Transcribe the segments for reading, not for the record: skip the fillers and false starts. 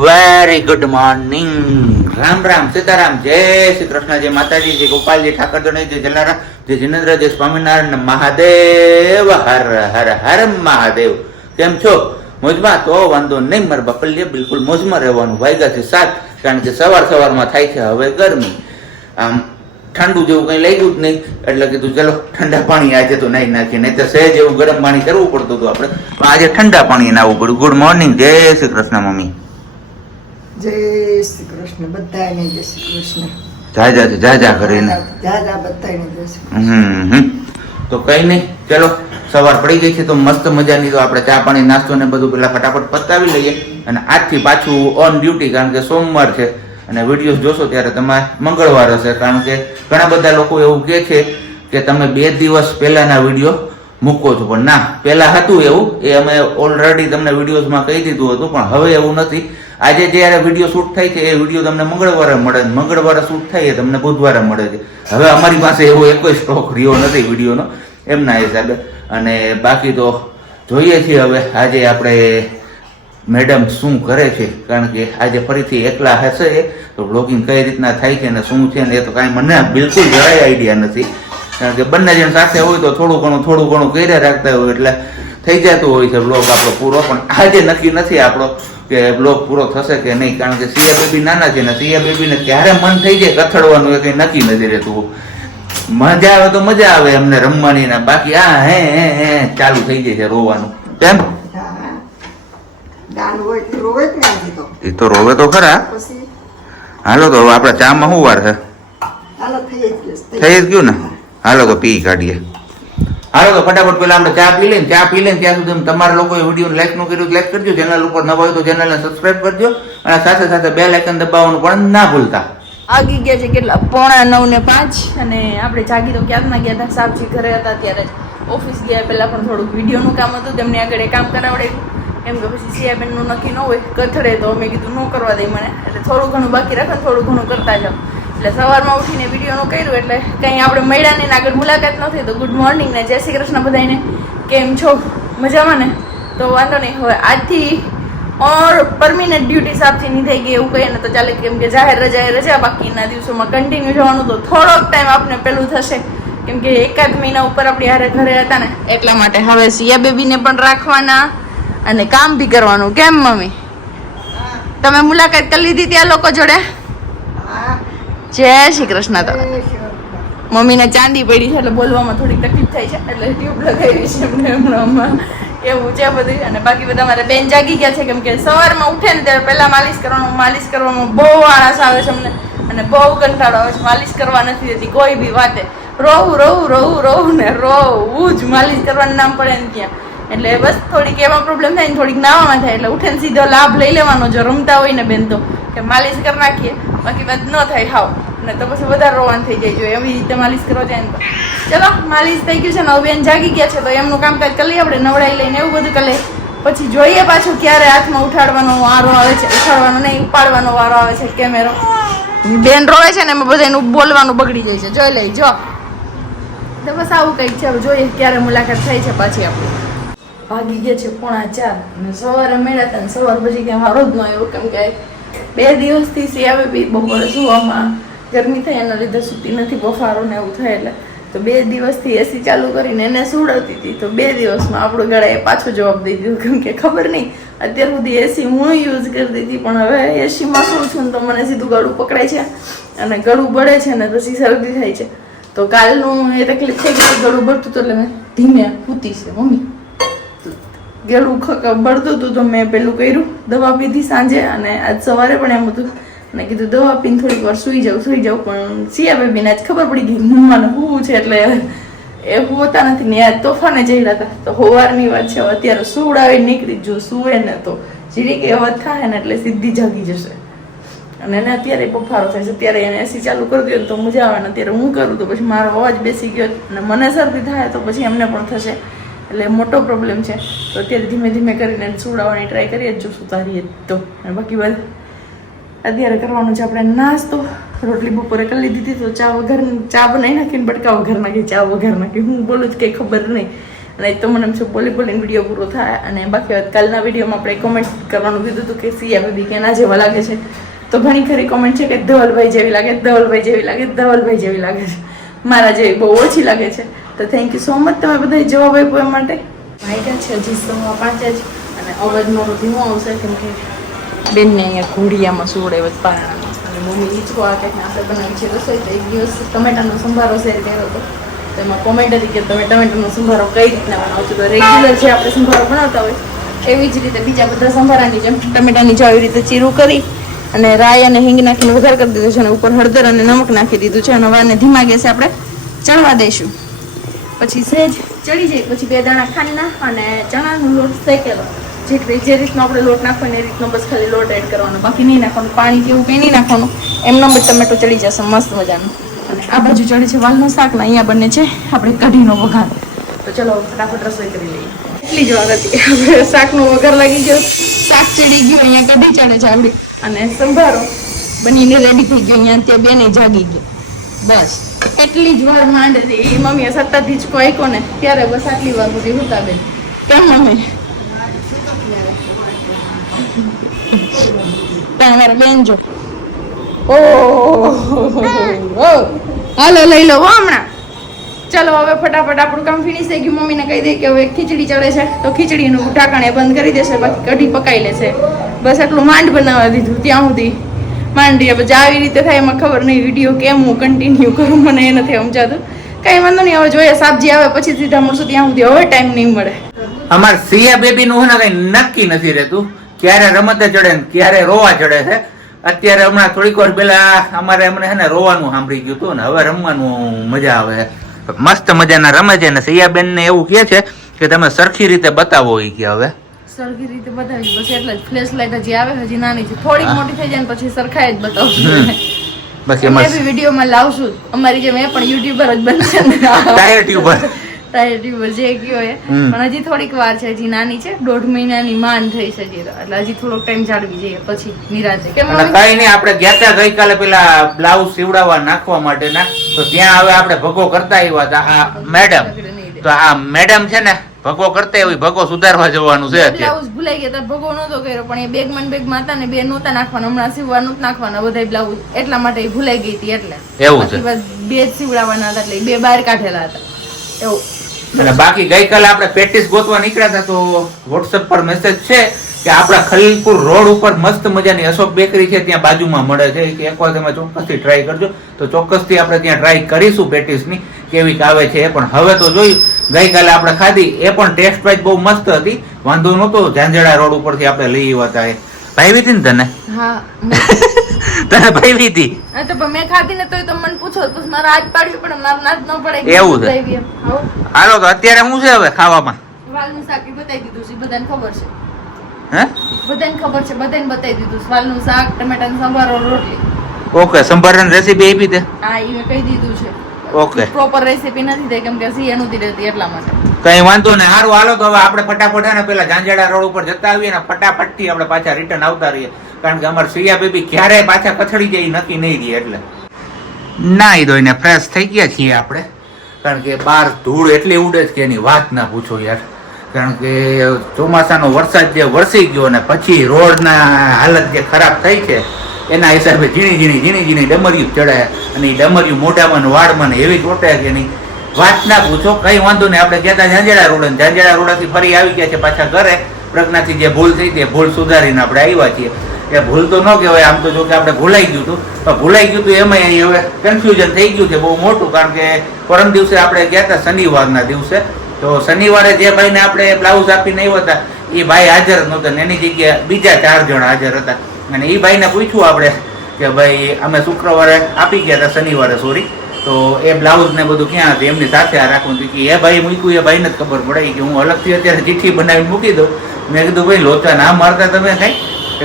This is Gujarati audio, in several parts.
Very good morning. Ram Ram, Sitaram, જય શ્રી કૃષ્ણ, જય માતાજી, જય ગોપાલજી, ઠાકરધણી, જય જલારામ, જય જિનેન્દ્ર, જય સ્વામિનારાયણ મહાદેવ, હર હર હર મહાદેવ. કેમ છો? મોજમાં? તો વાંધો નહીં, મારા બપલિયા બિલકુલ મોજમાં રહેવાનું. વાગ્યા છે 7, કારણ કે સવારમાં થાય છે હવે ગરમી. આમ ઠંડુ જેવું કંઈ લાગ્યું જ નહીં, એટલે કીધું ચલો ઠંડા પાણી આજે તો નહીં નાખીએ, નહીં તો સહેજ એવું ગરમ પાણી કરવું પડતું હતું આપણે, પણ આજે ઠંડા પાણી નાખવું પડ્યું. ગુડ મોર્નિંગ, જય શ્રી કૃષ્ણ મમ્મી. જય શ્રી કૃષ્ણ. બધાને જય શ્રી કૃષ્ણ. જા કરીને બધાને જય શ્રી તો કઈ નહીં, ચલો સવાર પડી ગઈ છે તો મસ્ત મજાની તો આપણે ચા પાણી નાસ્તો ને બધું પેલા ફટાફટ પતાવી લઈએ, અને આજથી પાછું ઓન ડ્યુટી, કારણ કે સોમવાર છે અને વિડીયો જોશો ત્યારે તમારે મંગળવાર હશે, કારણ કે ઘણા બધા લોકો એવું કહે છે કે તમે 2 દિવસ પહેલાના વિડીયો મૂકો છો, પણ ના, પહેલા હતું એવું, એ અમે ઓલરેડી તમને વિડીયોઝમાં કહી દીધું હતું, પણ હવે એવું નથી. આજે જ્યારે વિડીયો શૂટ થાય છે એ વિડીયો તમને મંગળવારે મળે, મંગળવારે શૂટ થાય એ તમને બુધવારે મળે છે. હવે અમારી પાસે એવો એકો સ્ટોક રહ્યો નથી વિડીયોનો એમના હિસાબે. અને બાકી તો જોઈએ છીએ હવે આજે આપણે મેડમ શું કરે છે, કારણ કે આજે ફરીથી એકલા હશે તો બ્લોગિંગ કઈ રીતના થાય છે ને શું છે ને એ તો કાંઈ મને બિલકુલ જરાય આઈડિયા નથી, કારણ કે બંને જણ સાથે હોય તો થોડું ઘણું કર્યા રાખતા હોય એટલે થઈ જતું હોય છે બ્લોગ આપણો પૂરો. પણ આજે નક્કી નથી આપણો કે બ્લોગ પૂરો થશે કે નહીં, કારણ કે સિયા બેબી નાના છે ને સિયા બેબીને ક્યારે મન થઈ જાય કથડવાનું એ કંઈ નક્કી નથી રહેતું. મજા આવે તો મજા આવે એમને રમવાની, ને બાકી આ હે ચાલુ થઈ જાય છે રોવાનું. કેમ? એ તો રોવે તો ખરા. હાલો તો આપડે ચામાં શું વાર છે? થઈ જ ગયું ને? હાલો તો પી કાઢીએ. હાલો તો ફટાફટ પેલા આપણે ચા પી લઈએ ત્યાં સુધી તમારા લોકોએ વિડીયો લાઈક નું કર્યું લાઈક કરજો, ચેનલ ઉપર નવા હોય તો ચેનલને સબસ્ક્રાઇબ કરજો, અને સાથે સાથે બેલ આઇકન દબાવવાનું પણ ના ભૂલતા. આગી ગયા છે કેટલા 9:45 અને આપણે જાગી તો ક્યારના ગયા હતા, સાબજી ઘરે હતા ત્યારે જ. ઓફિસ ગયા પહેલા પણ થોડુંક વિડીયોનું કામ હતું, તેમને આગળ કામ કરાવડે, એમ કે પછી સિયાબેનનું નક્કી ન હોય કથડે તો અમે કીધું ન કરવા દઈ મને, એટલે થોડું ઘણું બાકી રાખે, થોડું ઘણું કરતા જાઓ. એટલે સવારમાં ઉઠીને વિડીયોનું કર્યું એટલે કંઈ આપણે મળ્યા નહીં, આગળ મુલાકાત નથી. તો ગુડ મોર્નિંગ ને જય શ્રી કૃષ્ણ બધાને. કેમ છો? મજામાં ને? તો વાંધો નહીં, હવે આજથી પરમિનન્ટ ડ્યુટી સાપથી નહીં થઈ ગઈ એવું કહીએ ને તો ચાલે, કેમ કે જાહેર રજા, બાકીના દિવસોમાં કન્ટિન્યુ જવાનું, તો થોડોક ટાઈમ આપણે પેલું થશે, કેમ કે 1 મહિના ઉપર આપણી હારે ઘરે હતા ને એટલા માટે. હવે સિયા બેબીને પણ રાખવાના અને કામ બી કરવાનું. કેમ મમ્મી, તમે મુલાકાત કરી લીધી ત્યાં લોકો જોડે? જય શ્રી કૃષ્ણ. તો મમ્મીને ચાંદી પડી છે એટલે બોલવામાં થોડીક તકલીફ થાય છે, એટલે ટ્યુબ લગાવી છે એમને હમણાં, એવું છે બધું. અને બાકી બધા મારા બેન જાગી ગયા છે, કેમ કે સવારમાં ઉઠે ને ત્યારે પહેલા માલિશ કરવામાં બહુ આળસ આવે છે અમને, અને બહુ કંટાળો આવે છે. માલિશ કરવા નથી દેતી કોઈ બી વાતે, રોવું ને રોવું જ, માલિશ કરવાનું નામ પડે ને ત્યાં. એટલે બસ થોડીક એમાં પ્રોબ્લેમ થાય ને થોડીક નાવામાં થાય, એટલે ઉઠે ને સીધો લાભ લઈ લેવાનો, જો રમતા હોય ને બેન તો કે માલિશ કરી નાખીએ, બાકી વાત ન થાય હાવ, ને તો પછી વધારે રોવાનું થઈ જાય. જો એવી રીતે માલિશ કરવા જાય ને તો ચલો માલિશ થઈ ગયું છે ને, હવે બેન જાગી ગયા છે તો એમનું કામકાજ કરી લઈએ આપણે, નવડાઈ લઈને એવું બધું કરી લઈએ. પછી જોઈએ પાછું ક્યારે હાથમાં ઉઠાડવાનો વારો આવે છે, ઉઠાડવાનો નહીં ઉપાડવાનો વારો આવે છે કેમેરો. બેન રોવે છે ને એમાં બધાનું બોલવાનું બગડી જાય છે, જોઈ લઈ જો. તો બસ આવું કંઈક છે, હવે જોઈએ ક્યારે મુલાકાત થાય છે પાછી આપણે. ભાગી ગયા છે 3:45 અને સવારે મળ્યા હતા ને સવાર પછી ક્યાં વારો જ ન આવ્યો, કેમ કે 2 દિવસથી સિયા બેબી બપોરે સુવામાં ગરમી થઈ એના લીધે સૂતી નથી, બફારો ને એવું થાય એટલે. તો 2 દિવસથી એસી ચાલુ કરીને એને સુડાવતી હતી, તો 2 દિવસમાં આપણું ગળાએ પાછો જવાબ દઈ દીધો, કેમ કે ખબર નહીં અત્યાર સુધી એસી હું યુઝ કરતી હતી, પણ હવે એસીમાં શું છું તો મને સીધું ગળું પકડાય છે અને ગળું બળે છે ને પછી શરદી થાય છે. તો કાલનું એ તકલીફ થઈ ગઈ, ગળું બળતું હતું એટલે મેં ધીમે પૂતી છે મમ્મી, ગળું બળતું હતું તો મેં પેલું કર્યું, દવા પીધી સાંજે, અને આજ સવારે પણ એમ હતું અને કીધું દવા પીને થોડીક વાર સુઈ જાઉં, પણ સિયા બેબીને આજ ખબર પડી ગઈ મને શું છે, એટલે એ હોતા નથી ને યાદ તોફાને જઈ હતા. તો સવારની વાત છે, અત્યારે સુવડાવી નીકળી, જો સુવે ને તો જીરીક અવાજ થાય ને એટલે સીધી જાગી જશે, અને એને અત્યારે બફારો થાય છે, અત્યારે એને એસી ચાલુ કરી દો તો મજા આવે ને અત્યારે હું કરું તો પછી મારો અવાજ બેસી ગયો અને મને શરદી થાય તો પછી એમને પણ થશે, એટલે મોટો પ્રોબ્લેમ છે. તો અત્યારે ધીમે ધીમે કરીને સુવડાવવાની ટ્રાય કરીએ જો સુધારીએ તો. અને બાકી વાત અત્યારે કરવાનું છે આપણે નાસ્તો. રોટલી બપોરે કરી લીધી હતી તો ચા બનાવી નાખીને બટકા વઘાર નાખી, ચા વઘાર નાખી, હું બોલું જ કંઈ ખબર નહીં. અને તો મને એમ છે બોલી બોલીને વિડીયો પૂરો થાય. અને બાકી હવે કાલના વિડીયોમાં આપણે કોમેન્ટ કરવાનું કીધું હતું કે સિયા બેબી કેના જેવા લાગે છે. તો ઘણી ખરી કોમેન્ટ છે કે ધવલભાઈ જેવી લાગે, ધવલભાઈ જેવી લાગે, ધવલભાઈ જેવી લાગે છે. મારા જેવી બહુ ઓછી લાગે છે. તો થેન્ક યુ સો મચ તમે બધા જવાબ આપ્યો એ માટે. વાગ્યા છે હજી 5:15 જ અને અવાજ મારો ધીમો આવશે કેમ કે બેનને અહીંયા ઘોડિયામાં સુવડાવ્યો પારણામાં અને મમ્મી ઈચકો આ કંઈક આપણે બનાવી છે રસોઈ. તો એક દિવસ ટમેટાનો સંભારો શેર કર્યો હતો. તો એમાં કોમેન્ટ હતી કે તમે ટમેટાનો સંભારો કઈ રીતના બનાવો છો. તો રેગ્યુલર જે આપણે સંભારો બનાવતા હોય એવી જ રીતે બીજા બધા સંભારાની જેમ ટમેટાની જો આવી રીતે ચીરું કરી અને રાઈ અને હિંગ નાખીને વઘાર કરી દીધું છે અને ઉપર હળદર અને નમક નાખી દીધું છે અને વાને ધીમા ગેસે આપણે ચણવા દઈશું. પછી સહેજ ચડી જાય પછી 2 દાણા ખાંડના અને ચણાનો લોટ શેકેલો જે રીતનો આપણે લોટ નાખવાનો એ રીતનો બસ ખાલી લોટ એડ કરવાનો, બાકી નહીં નાખવાનું, પાણી કેવું કંઈ નહીં નાખવાનું. એમનો જ ટમેટો ચડી જશે મસ્ત મજાનું. અને આ બાજુ ચડે છે વાલનું શાક ને અહીંયા બને છે આપણે કઢીનો વઘાર. તો ચલો ફટાફટ રસોઈ કરી લઈએ. એટલી જ વાર હતી આપણે શાકનો વઘાર લાગી ગયો, શાક ચડી ગયું, અહીંયા કઢી ચડે છે આપણી અને સંભારો બનીને રેડી થઈ ગયો. અહીંયા ત્યાં બેને જાગી ગયો. બસ એટલી જ વાર માંડ હતી. મમ્મીએ સતત હિંચકો આપ્યો ને ત્યારે બસ આટલી વાર સુધી હતા બેન. કેમ મમ્મી? તમારા બેન જો હાલો લઈ લો હમણાં. ચાલો હવે ફટાફટ આપણું કામ ફિનિશ થઈ ગયું. મમ્મીને કહી દઈએ કે હવે ખીચડી ચડે છે તો ખીચડીનું ઢાંકણ એ બંધ કરી દેશે, બાકી કઢી પકાઈ લેશે. બસ આટલું માંડ બનાવવા દીધું ત્યાં સુધી માંડી. પછી આવી રીતે થાય એમાં ખબર નહીં વિડીયો કેમ હું કન્ટિન્યુ કરું મને એ નથી સમજાતું. કઈ વાંધો નહીં, હવે જોઈએ સાબજી આવે પછી સીધા મળશું ત્યાં સુધી. હવે ટાઈમ નહીં મળે. અમાર સિયા બેબી નું કઈ નક્કી નથી રહેતું, ક્યારે રમતે ચડે ને ક્યારે રોવા ચડે છે. અત્યારે હમણાં થોડીક વાર પેલા અમારે એમને છે ને રોવાનું સાંભળી ગયું હતું ને હવે રમવાનું મજા આવે. મસ્ત મજાના રમે છે ને સિયાબેન ને એવું કહે છે કે તમે સરખી રીતે બતાવો એ કે હવે સરખી રીતે બતાવી બસ એટલે જ ફ્લેશ લાઈટ હજી આવે, હજી નાની છે, થોડીક મોટી થઈ જાય ને પછી સરખાઈ જ બતાવશું. બસ એમ બી વિડીયોમાં લાવશું અમારી જેમ એ પણ યુટ્યુબર જ બનશે ને, ટાયર ટ્યુબર જે કયો એ. પણ હજી થોડીક વાર છે, હજી નાની છે, 1.5 મહિનાની માન થઈ છે એટલે હજી થોડોક ટાઈમ જાળવી જઈએ પછી નિરાંતે. કેમ કઈ નહીં, આપણે ગયા હતા ગઈકાલે પેલા બ્લાઉઝ સીવડાવવા નાખવા માટે ના, તો ત્યાં હવે આપણે ભગો કરતા આવ્યા હતા આ મેડમ. તો આ મેડમ છે ને ભગો કરતા એવી ભગો સુધારવા જવાનું છે. બ્લાઉઝ ભૂલાઈ ગયા હતા, ભગો નતો કર્યો પણ એ બેગમાં બેગમાં હતા ને 2 નહોતા નાખવાના, હમણાં સીવવાનું નાખવાના બધા બ્લાઉઝ એટલા માટે ભૂલાઈ ગઈ હતી. એટલે એવું છે, 2 જ સીવડાવવાના હતા એટલે 2 બહાર કાઢેલા હતા એવું. અને બાકી ગઈકાલે આપણે પેટીસ ગોતવા નીકળ્યા હતા તો વોટ્સએપ પર મેસેજ છે કે આપણા ખલીલપુર રોડ ઉપર મસ્ત મજાની અશોક બેકરી છે ત્યાં બાજુમાં મળે છે કે એકવાર તમે ચોક્કસથી ટ્રાય કરજો. તો ચોક્કસથી આપણે ત્યાં ટ્રાય કરીશું પેટીસની કેવી આવે છે. પણ હવે તો જોયું ગઈકાલે આપણે ખાધી એ પણ ટેસ્ટ વાઇઝ બહુ મસ્ત હતી, વાંધો નહોતો. ઝાંઝડા રોડ ઉપરથી આપણે લઈ આવ્યા હતા. એ ભાઈ હતી ને તને? હા તને ભાઈ હતી તો મેં ખાધી ને તો મને પૂછો પછી મારે આજ પાડવી પડે, મારે નાજ ન પડે એવું છે. હાલો તો અત્યારે શું છે હવે ખાવામાં? વાલનું શાક બતાવી દીધું છે, બધાને ખબર છે. હે બધાને ખબર છે, બધાને બતાવી દીધું છે. વાલનું શાક, ટમેટાનો સંભારો, રોટલી. ઓકે, સંભારની રેસીપી આપી દે. હા એ મેં કહી દીધું છે. ઓકે, પ્રોપર રેસીપી નથી દે કેમ કે સિયા નથી રહેતી એટલા માટે. કઈ વાંધો નહીં. સારું હાલો તો હવે આપણે ફટાફટ ને પેલા ઝાંઝડા રોડ ઉપર જતા આવીએ ને ફટાફટ થી આપણે પાછા રિટર્ન આવતા રહીએ, કારણ કે અમારે સિયા બેબી ક્યારે પાછા કથળી જાય નક્કી નહીં રહી. એટલે નાઈ ધોઈને ફ્રેશ થઈ ગયા છીએ આપણે, કારણ કે બહાર ધૂળ એટલી ઉડે છે કે એની વાત ના પૂછો યાર. કારણ કે ચોમાસાનો વરસાદ જે વરસી ગયો ને પછી રોડના હાલત જે ખરાબ થઈ છે એના હિસાબે ઝીણી ડમરિયું ચડાય અને એ ડમરિયું મોઢામાં વાળમાં એવી ચોટે કે એની વાત ના પૂછો. કઈ વાંધો નહીં, આપણે ગયા હતા ઝાંઝડા રોડ, ઝાંઝડા રોડથી ફરી આવી ગયા છે પાછા ઘરે. પ્રજ્ઞાથી જે ભૂલ થઈ હતી ભૂલ સુધારીને આપણે આવ્યા છીએ. એ ભૂલ તો ન કહેવાય, આમ તો જો કે આપણે ભૂલાઈ ગયું હતું, પણ ભૂલાઈ ગયું હતું એમાં હવે કન્ફ્યુઝન થઈ ગયું છે બહુ મોટું. કારણ કે પરમ દિવસે આપણે ગયા હતા શનિવારના દિવસે, તો શનિવારે જે ભાઈને આપણે બ્લાઉઝ આપીને આવ્યા હતા એ ભાઈ હાજર જ નહોતા, એની જગ્યાએ બીજા 4 જણ હાજર હતા. અને એ ભાઈને પૂછ્યું આપણે કે ભાઈ અમે શુક્રવારે આપી ગયા હતા, શનિવારે સોરી, તો એ બ્લાઉઝ ને બધું ક્યાં હતું એમની સાથે આ રાખવું હતું. કે એ ભાઈ મૂક્યું એ ભાઈને જ ખબર પડે કે હું અલગથી અત્યારે ચિઠ્ઠી બનાવીને મૂકી દઉં. મેં કીધું ભાઈ લોચા ના મારતા તમે કઈ,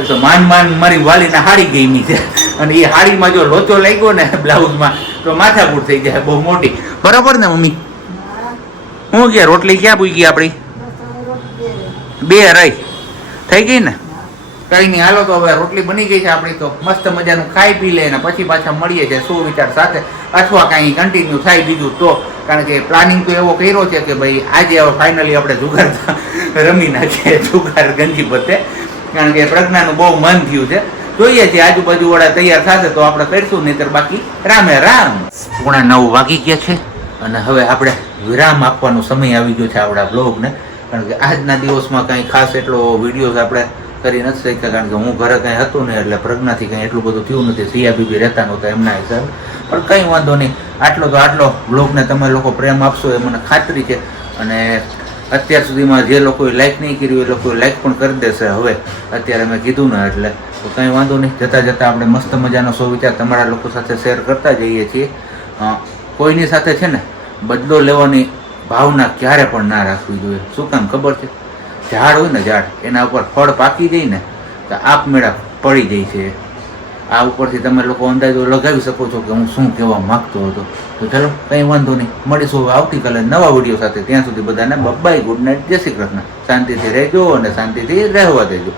તો માન મારી વાલીને હાડી ગઈ છે અને એ હાડીમાં જો લોચો લાગ્યો ને બ્લાઉઝમાં તો માથાકૂટ થઈ જાય બહુ મોટી. બરાબર ને મમ્મી? હું કે રોટલી ક્યાં પૂકી આપણી? 2 રહી થઈ ગઈ ને? કઈ નહીં, હાલો તો હવે રોટલી બની ગઈ છે આપણી, તો મસ્ત મજાનું ખાઈ પી લે અને પછી પાછા મળીએ છીએ સુવિચાર સાથે, અથવા કાંઈ કન્ટિન્યુ થાય બીજું તો. કારણ કે પ્લાનિંગ તો એવો કર્યો છે કે ભાઈ આજે હવે ફાઇનલી આપણે જુગાર રમી નાખીએ, જુગાર ગંજી પતે. કારણ કે પ્રજ્ઞાનું બહુ મન થયું છે, જોઈએ છીએ આજુબાજુ વાળા તૈયાર થશે તો આપણે કરીશું, નહીતર બાકી રામે રામ. 9:30 વાગી ગયા છે અને હવે આપણે વિરામ આપવાનો સમય આવી ગયો છે આપણા બ્લોગને. કારણ કે આજના દિવસમાં કાંઈ ખાસ એટલો વિડીયોઝ આપણે કરી નથી શક્યા, કારણ કે હું ઘરે કાંઈ હતું ને એટલે પ્રજ્ઞાથી કાંઈ એટલું બધું થયું નથી, સિયા બીબી રહેતા નહોતા એમના હિસાબે. પણ કંઈ વાંધો નહીં, આટલો બ્લોગને તમે લોકો પ્રેમ આપશો એ મને ખાતરી છે. અને અત્યાર સુધીમાં જે લોકોએ લાઈક નહીં કર્યું એ લોકોએ લાઈક પણ કરી દેશે હવે, અત્યારે મેં કીધું ને એટલે. તો કંઈ વાંધો નહીં, જતાં જતાં આપણે મસ્ત મજાનો સુવિચાર તમારા લોકો સાથે શેર કરતા જઈએ છીએ. કોઈની સાથે છે ને બદલો લેવાની ભાવના ક્યારે પણ ના રાખવી જોઈએ. શું કામ ખબર છે? ઝાડ હોય ને ઝાડ, એના ઉપર ફળ પાકી જાય ને તો આપમેળા પડી જાય છે. આ ઉપરથી તમે લોકો અંદાજો લગાવી શકો છો કે હું શું કહેવા માગતો હતો. તો ચલો કંઈ વાંધો નહીં, મળીશું હવે આવતીકાલે નવા વિડીયો સાથે. ત્યાં સુધી બધાને બાય, ગુડ નાઇટ, જય શ્રી કૃષ્ણ. શાંતિથી રહેજો અને શાંતિથી રહેવા દેજો.